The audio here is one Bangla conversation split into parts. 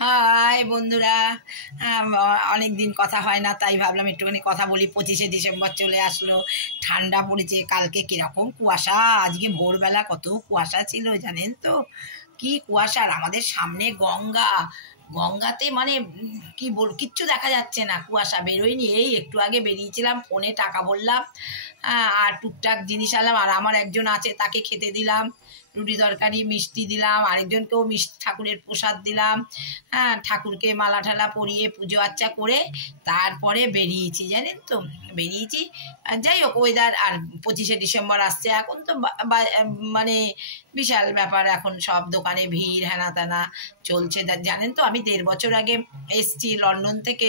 হাই বন্ধুরা। অনেক দিন কথা হয় না, তাই ভাবলাম একটুখানি কথা বলি। 25শে ডিসেম্বর চলে আসলো, ঠান্ডা পড়েছে। কালকে কিরকম কুয়াশা, আজকে ভোরবেলা কত কুয়াশা ছিল জানেন তো। কি কুয়াশা! আর আমাদের সামনে গঙ্গা, গঙ্গাতে মানে কি বল, কিচ্ছু দেখা যাচ্ছে না, কুয়াশা। বেরোয়নি, এই একটু আগে বেরিয়েছিলাম, ফোনে টাকা বললাম, আর টুকটাক জিনিস আনলাম। আর আমার একজন আছে, তাকে খেতে দিলাম, রুটি তরকারি মিষ্টি দিলাম, আরেকজনকেও মিষ্টি, ঠাকুরের প্রসাদ দিলাম। হ্যাঁ, ঠাকুরকে মালা ঠালা পরিয়ে পুজো আচ্চা করে তারপরে বেরিয়েছি জানেন তো, বেরিয়েছি। যাই হোক, ওয়েদার আর 25শে ডিসেম্বর আসছে, এখন তো মানে বিশাল ব্যাপার। এখন সব দোকানে ভিড়, হেনা তেনা চলছে। জানেন তো, আমি 1.5 বছর আগে এসছি লন্ডন থেকে।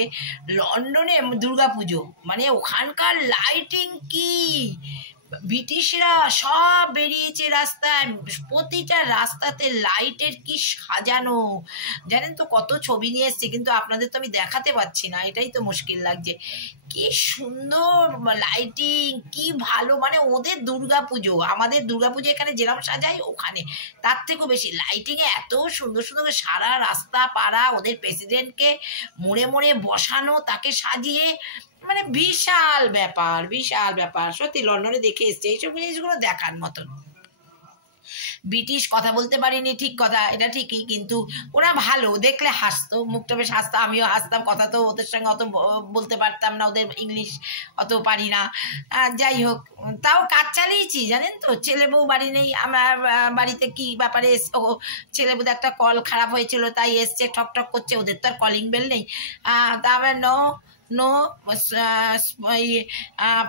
লন্ডনে দুর্গা পুজো, মানে ওখানকার লাইটিং কি! ব্রিটিশরা সব বেরিয়েছে রাস্তায়, প্রতিটা রাস্তাতে লাইটের কি সাজানো! জানেন তো, কত ছবি নিয়ে এসছে, কিন্তু আপনাদের তো আমি দেখাতে পাচ্ছি না, এটাই তো মুশকিল লাগছে। কি সুন্দর লাইটিং, কি ভালো! মানে ওদের দুর্গাপুজো, আমাদের দুর্গাপুজো এখানে যেরকম সাজায়, ওখানে তার থেকেও বেশি লাইটিংয়ে এত সুন্দর সুন্দর সারা রাস্তা পাড়া ওদের প্রেসিডেন্টকে মোড়ে মোড়ে বসানো, তাকে সাজিয়ে, মানে বিশাল ব্যাপার, বিশাল ব্যাপার। সত্যি লন্ডনে দেখে এসছে, এইসব জিনিসগুলো দেখার মতন। ব্রিটিশ কথা বলতে পারিনি, ঠিক কথা, এটা ঠিকই, কিন্তু ওরা ভালো, দেখলে হাসতো, মুখটা বেশ হাসতো, আমিও হাসতাম। কথা তো ওদের সঙ্গে অত বলতে পারতাম না, ওদের ইংলিশ অত পারি না। যাই হোক, তাও কাজ চালিয়েছি জানেন তো। ছেলে বউ বাড়ি নেই, আমার বাড়িতে কি ব্যাপারে ও ছেলে বউ একটা কল খারাপ হয়েছিল, তাই এসছে, ঠক ঠক করছে। ওদের তো আর কলিং বেল নেই। তারপরে no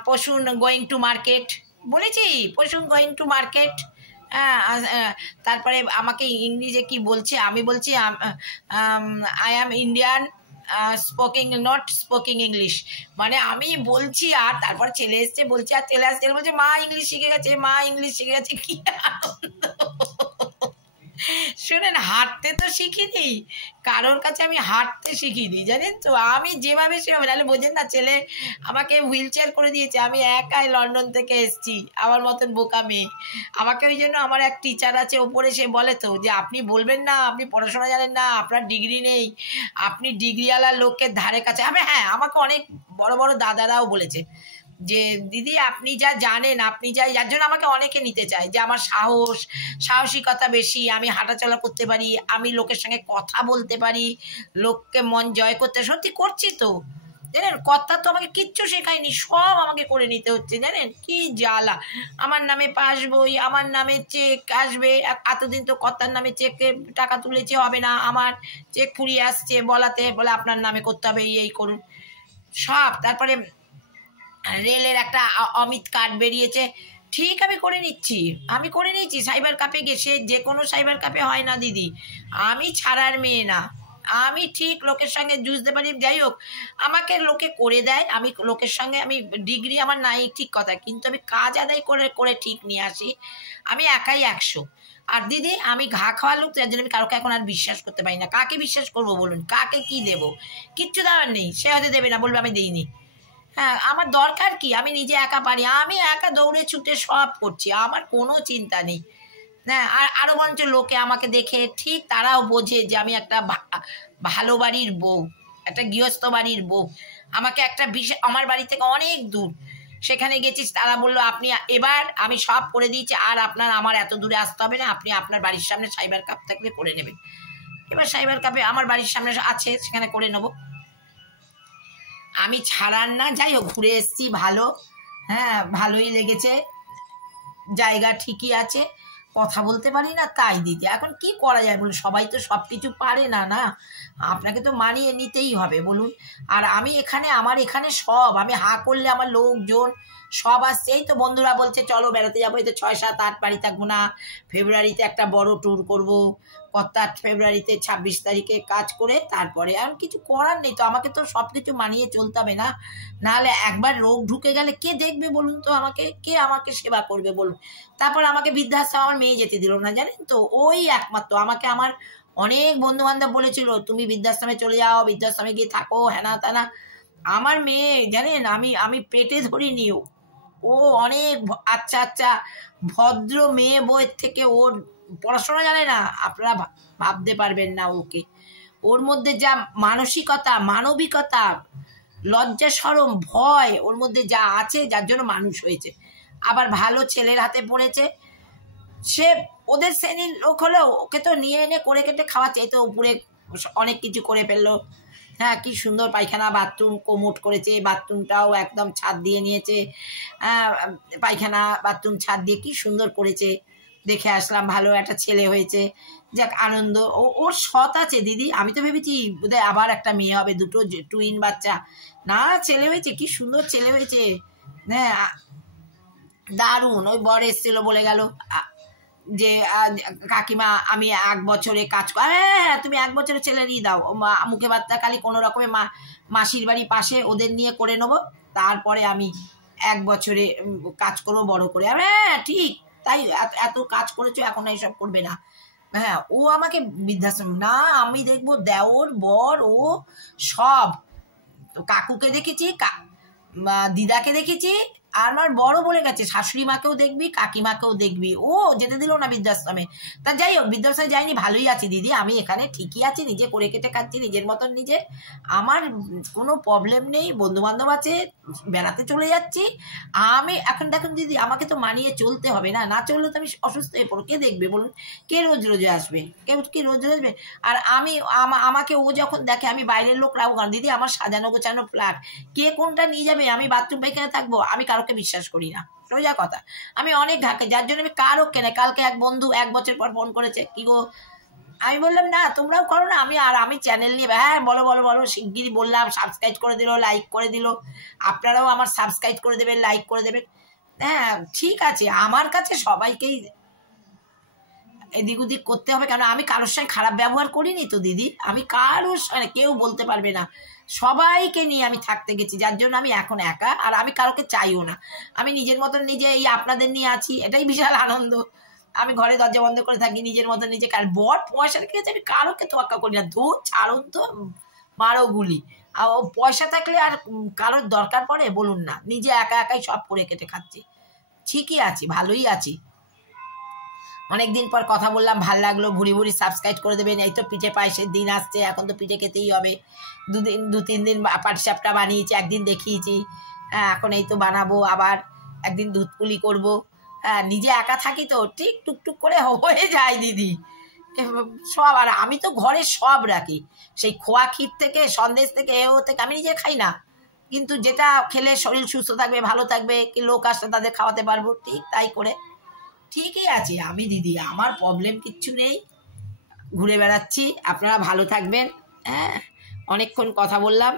Pashun going to market বলেছি, পশুন গোয়িং টু মার্কেট। তারপরে আমাকে ইংলিশে কি বলছে, আমি বলছি I am Indian, স্পোকিং not স্পোকিং English. মানে আমি বলছি, আর তারপর ছেলে এসছে বলছে, আর ছেলে আসছে বলছে মা ইংলিশ শিখে গেছে, মা ইংলিশ শিখে গেছে। কি আনন্দ! শোনেন, হাঁটতে তো শিখিনি, কারোর কাছে আমি হাঁটতে শিখিনি জানেন তো। আমি যেভাবে সেভাবে, নাহলে বোঝেন না, ছেলে আমাকে হুইল চেয়ার করে দিয়েছে। আমি একাই লন্ডন থেকে এসেছি, আমার মতন বোকা মেয়ে। আমাকে ওই জন্য আমার এক টিচার আছে ওপরে, সে বলে তো যে আপনি বলবেন না আপনি পড়াশোনা জানেন না, আপনার ডিগ্রি নেই, আপনি ডিগ্রিওয়ালা লোকের ধারে কাছে। হ্যাঁ, আমাকে অনেক বড় বড় দাদারাও বলেছে যে দিদি আপনি যা জানেন, আপনি যার জন্য আমাকে অনেকে নিতে চায়, যে আমার সাহসিকতা বেশি, আমি হাঁটাচলা করতে পারি, আমি লোকের সঙ্গে কথা বলতে পারি, লোককে মন জয় করতে। সত্যি করছি তো জানেন, কথা তো আমাকে কিচ্ছু শেখায়নি, সব আমাকে করে নিতে হচ্ছে জানেন, কি জ্বালা! আমার নামে পাস বই, আমার নামে চেক আসবে, এতদিন তো কর্তার নামে চেকে টাকা তুলেছে, হবে না, আমার চেক ফুরিয়ে আসছে, বলাতে বলে আপনার নামে করতে হবে, এই করুন সব। তারপরে রেলের একটা অমিত কার্ড বেরিয়েছে, ঠিক আমি করে নিচ্ছি, আমি করে নিচ্ছি। সাইবার ক্যাফে গেছে, যে কোনো সাইবার ক্যাফে হয় না দিদি, আমি ছাড়ার মেয়ে না, আমি ঠিক লোকের সঙ্গে জুঝতে পারি। যাই হোক, আমাকে লোকে করে দেয়, আমি লোকের সঙ্গে, আমি ডিগ্রি আমার নাই ঠিক কথা, কিন্তু আমি কাজ আদায় করে করে ঠিক নিয়ে আসি। আমি একাই 100। আর দিদি আমি ঘা খাওয়া লোক, যার জন্য আমি কাউকে এখন আর বিশ্বাস করতে পারি না। কাকে বিশ্বাস করবো বলুন, কাকে কি দেবো? কিচ্ছু দেওয়ার নেই, সে হয়তো দেবে না, বলবে আমি দিইনি। হ্যাঁ, আমার দরকার কি? আমি নিজে একা পারি, আমি একা দৌড়ে ছুটে সব করছি, আমার কোনো চিন্তা নেই। হ্যাঁ, আর আরও বরঞ্চ লোকে আমাকে দেখে ঠিক তারাও বোঝে যে আমি একটা ভালো বাড়ির বউ, একটা গৃহস্থ বাড়ির বউ। আমাকে একটা বিশেষ, আমার বাড়ি থেকে অনেক দূর, সেখানে গেছিস, তারা বললো আপনি এবার, আমি সব করে দিয়েছি, আর আপনার আমার এত দূরে আসতে হবে না, আপনি আপনার বাড়ির সামনে সাইবার কাপ থাকলে করে নেবেন। এবার সাইবার কাপে আমার বাড়ির সামনে আছে, সেখানে করে নেবো, আমি ছাড়ার না। যাই হোক, ঘুরে এসেছি, ভালো, হ্যাঁ ভালোই লেগেছে, জায়গা ঠিকই আছে। কথা বলতে পারি না তাই দিদি, এখন কি করা যায় বলুন, সবাই তো সব কিছু পারে না, না আপনাকে তো মানিয়ে নিতেই হবে বলুন। আর আমি এখানে, আমার এখানে সব, আমি হাঁ করলে আমার লোকজন সব আসছে। এই তো বন্ধুরা বলছে চলো বেড়াতে যাবো, এই তো 6, 7, 8 বাড়ি থাকবো না, ফেব্রুয়ারিতে একটা বড় ট্যুর করবো। কত, ফেব্রুয়ারিতে 26 তারিখে কাজ করে তারপরে, আর কিছু করার নেই তো, আমাকে তো সব কিছু মানিয়ে চলতে হবে না, নাহলে একবার রোগ ঢুকে গেলে কে দেখবে বলুন তো আমাকে, কে আমাকে সেবা করবে বলুন। তারপর আমাকে বৃদ্ধাশ্রম আমার মেয়ে যেতে দিল না জানেন তো, ওই একমাত্র আমাকে, আমার অনেক বন্ধু বান্ধব বলেছিল তুমি বৃদ্ধাশ্রমে চলে যাও, বৃদ্ধাশ্রমে গিয়ে থাকো, হেনা তেনা। আমার মেয়ে জানেন, আমি আমি পেটে ধরিনি, ও অনেক আচ্ছা আচ্ছা ভদ্র মেয়ে বউয়ের থেকে, ওর পড়াশোনা জানে না, আপনারা ভাবতে পারবেন না ওকে। ওর মধ্যে যা মানসিকতা, মানবিকতা, লজ্জা শরম ভয় ওর মধ্যে যা আছে, যার জন্য মানুষ হয়েছে। আবার ভালো ছেলের হাতে পড়েছে, সে ওদের শ্রেণীর লোক হলেও ওকে তো নিয়ে এনে করে কেটে খাওয়াচ্ছে। এই তো উপরে অনেক কিছু করে ফেললো। হ্যাঁ, কি সুন্দর পায়খানা বাথরুম কোমোট করেছে, বাথরুমটাও একদম ছাদ দিয়ে নিয়েছে। পায়খানা বাথরুম ছাদ দিয়ে কি সুন্দর করেছে, দেখে আসলাম। ভালো একটা ছেলে হয়েছে, যাক আনন্দ। ওর সৎ আছে দিদি। আমি তো ভেবেছি বোধহয় আবার একটা মেয়ে হবে, দুটো টুইন বাচ্চা। না, ছেলে হয়েছে, কি সুন্দর ছেলে হয়েছে। হ্যাঁ, দারুণ। ওই বর এসেছিল, বলে গেল যে কাকিমা আমি 1 বছরে কাজ হ্যাঁ, তুমি 1 বছরে ছেলে নিয়ে দাও, মুখে বার্তা খালি কোনো রকমে মাসির বাড়ি পাশে ওদের নিয়ে করে নেবো, তারপরে আমি 1 বছরে কাজ করবো বড় করে। হ্যাঁ ঠিক তাই, এত কাজ করেছো, এখন এইসব করবে না। হ্যাঁ, ও আমাকে বৃদ্ধাশ্রম না, আমি দেখবো দেওর বর ও সব। কাকুকে দেখেছি, দিদাকে দেখেছি, আর আমার বড় বলে গেছে শাশুড়ি মাকেও দেখবি, কাকিমাকেও দেখবি। ও যেতে দিল না বৃদ্ধাশ্রমে। তা যাই হোক, বৃদ্ধাশ্রমে যাইনি, ভালোই আছি দিদি। আমি এখানে ঠিকই আছি, নিজে করে কেটে খাচ্ছি নিজের মতন নিজে। আমার কোনো প্রবলেম নেই, বন্ধু বান্ধব আছে, বেড়াতে চলে যাচ্ছি। আমি এখন দেখুন দিদি, আমাকে তো মানিয়ে চলতে হবে, না না চললে তো আমি অসুস্থ হয়ে পড়ো। কে দেখবে বলুন? কে রোজ রোজ আসবে? কেউ কি রোজ রোজ আসবে? আর আমি আমাকে ও যখন দেখে, আমি বাইরের লোক রাখবো কারণ দিদি আমার সাজানো গোছানো ফ্ল্যাট, কে কোনটা নিয়ে যাবে? আমি বাথরুম পায়খানে থাকবো, আমি কারোকে বিশ্বাস করি না, সোজা কথা। আমি অনেক ঘাকে, যার জন্য আমি কারো কেনে। কালকে এক বন্ধু 1 বছর পর ফোন করেছে, কি গো, আমি বললাম না তোমরাও করো না, আমি চ্যানেল নিয়ে। হ্যাঁ বলো বলো বলো, শিগগিরই বললাম, সাবস্ক্রাইব করে দিল, লাইক করে দিল। আপনারাও আমার সাবস্ক্রাইব করে দেবেন, লাইক করে দেবেন। হ্যাঁ ঠিক আছে, আমার কাছে সবাইকেই এদিক ওদিক করতে হবে, কারণ আমি কারোর সঙ্গে খারাপ ব্যবহার করিনি তো দিদি। আমি কারোর সঙ্গে, কেউ বলতে পারবে না, সবাইকে নিয়ে আমি থাকতে গেছি, যার জন্য আমি এখন একা। আর আমি কারোকে চাইও না, আমি নিজের মতন নিজে এই আপনাদের নিয়ে আছি, এটাই বিশাল আনন্দ। আমি ঘরে দরজা বন্ধ করে থাকি নিজের মতন নিজে। কার বট পয়সা রেখে গেছে, আমি কারোকে তোয়াক্কা করি না। ছাড়ুন তো, মারো গুলি। আর পয়সা থাকলে আর কারোর দরকার পড়ে বলুন না? নিজে একা একাই সব করে কেটে খাচ্ছি, ঠিকই আছি, ভালোই আছি। অনেকদিন পর কথা বললাম, ভাল লাগলো। ভুড়ি ভুড়ি সাবস্ক্রাইব করে দেবেন। এই তো পিঠে পায়েসের দিন আসছে, এখন তো পিঠে খেতেই হবে। 2-3 দিন পাটিসাপটা বানিয়েছি, একদিন দেখিয়েছি। এখন এই তো বানাবো আবার, একদিন দুধ পুলি করবো। নিজে একা থাকি তো ঠিক টুকটুক করে হয়ে যায় দিদি সব। আর আমি তো ঘরে সব রাখি, সেই খোয়া ক্ষীর থেকে সন্দেশ থেকে এও থেকে, আমি নিজে খাই না, কিন্তু যেটা খেলে শরীর সুস্থ থাকবে, ভালো থাকবে, কি লোক আসলে তাদের খাওয়াতে পারবো, ঠিক তাই করে ঠিকই আছে আমি দিদি। আমার প্রবলেম কিচ্ছু নেই, ঘুরে বেড়াচ্ছি। আপনারা ভালো থাকবেন। হ্যাঁ, অনেকক্ষণ কথা বললাম।